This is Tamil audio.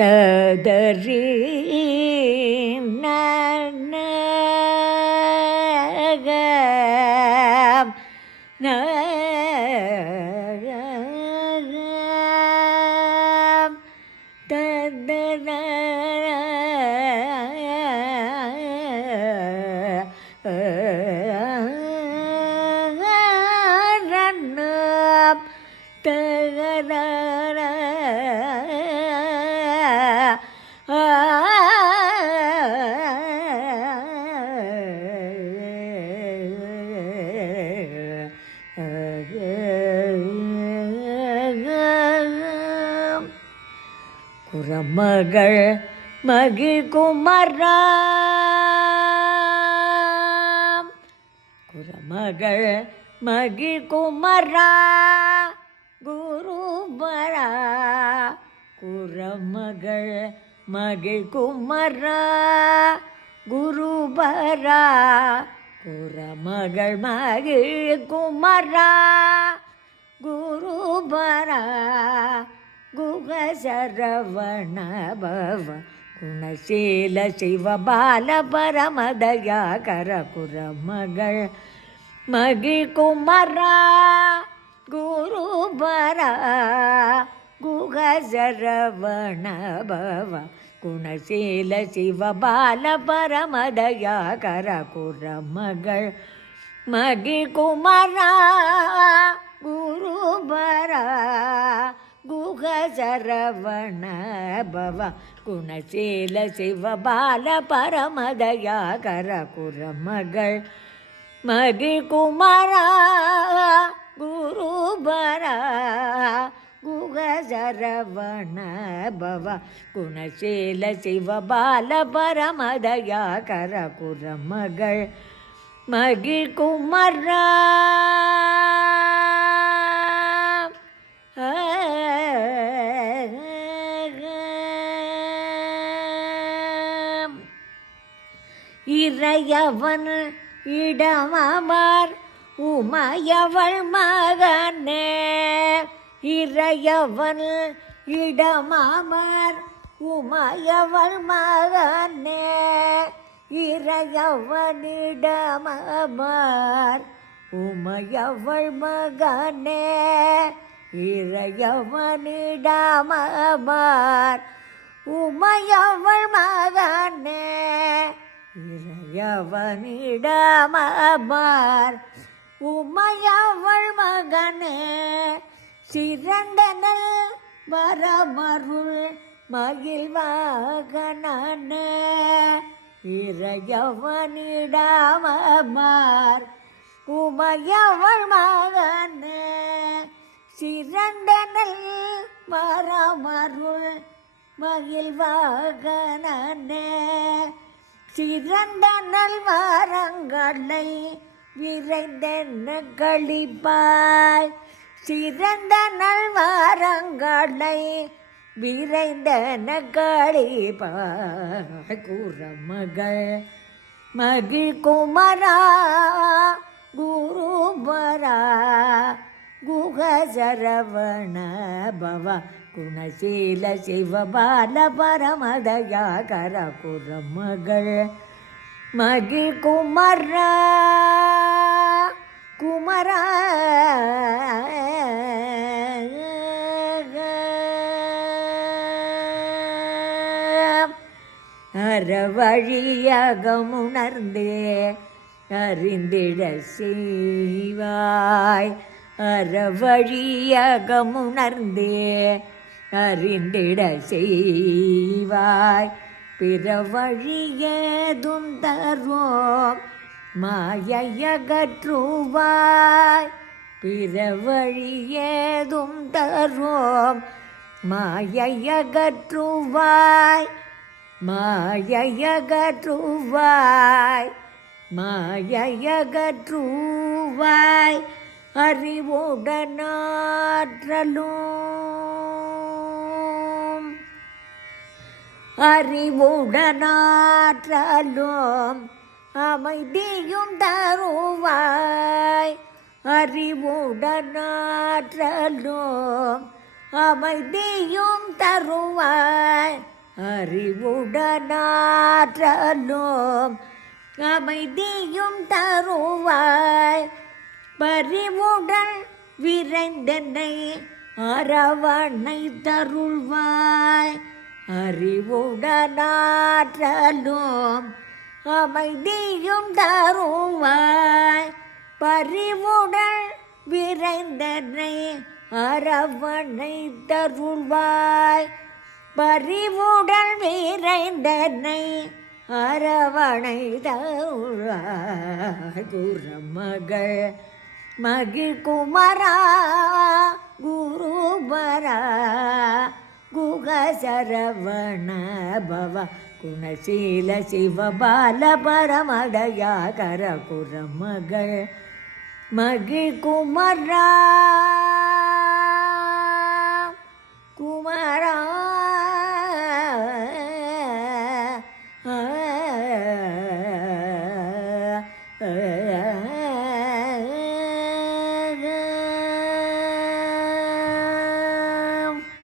ததறி குரமகள் மகிழ்குமரா குரமகள் மகிழ்குமரா குருபரா குரமகள் மகிழ்குமரா குருபரா குரமகள் மகிழ்குமரா குருபரா குகசரவண பவ குணசீல சிவபால பரமதயாகர குரமகள் மகிழ்குமரா குருபரா குகசரவண பவ குணசீல சிவபால பரமதயாகர குரமகள் மகிழ்குமரா குருபரா குகசரவண பவ குணசீல சிவபால பரமதயாகர குரமகள் மகிழ்குமரா குருபரா குகசரவண பவ குணசீல சிவபால பரமதயாகர குரமகள் மகிழ்குமரா இறையவன் இடமர் உமையவள் மகனே இறையவன் இடமர் உமையவள் மகனே இறையவனிடமர் உமையவள் மகனே இறையவனிடமர் உமையவள் மகனே இறையவனிடமர் உமையவள் மகனே சிறந்தனல் வரமருள் மகிழ்வாகனே இறையவனிடமர் உமையவள் மகனே சிறந்தனல் வரமருள் மகிழ்வாகனே சிறந்த நல்வாரங்களை விரைந்தென்ன கழிப்பாய் சிறந்த நல்வாரங்களை விரைந்தென்ன கழிப்பாய் குரமகள் மகிழ்குமரா குருபரா குகசரவண பவ குணசீல சிவபால பரமதயாகர குரமகள் மகிழ்குமரா குமரா அறவழியகமுணர்ந்தே அறிந்திட செய்வாய் அறவழியகமுணர்ந்தே அறிந்திட செய்வாய் பிற வழியேதும் தருவோம் மாயையகற்றுவாய் பிற வழியேதும் தருவோம் மாயையகற்றுவாய் மாயையகற்றுவாய் மாயையகற்றுவாய் அறிவுடனாற்றலும் அறிவுடனாற்றலும் அமைதியும் தருவாய் அறிவுடனாற்றலும் அமைதியும் தருவாய் அறிவுடனாற்றலும் அமைதியும் தருவாய். பறிவுடன் விரைந்தனை அரவணை தருள்வாய். அறிவுடனாற்றலும் அமைதியும் தருவாய். பறிவுடன் விரைந்தனை அரவணை தருள்வாய். பறிவுடன் விரைந்தனை அரவணை தருள்வாய். குரமகள் மகிழ்குமரா குருபரா குகசரவண பவ குணசீல சிவபால பரமதயாகர குரமகள் மகிழ்குமரா குமரா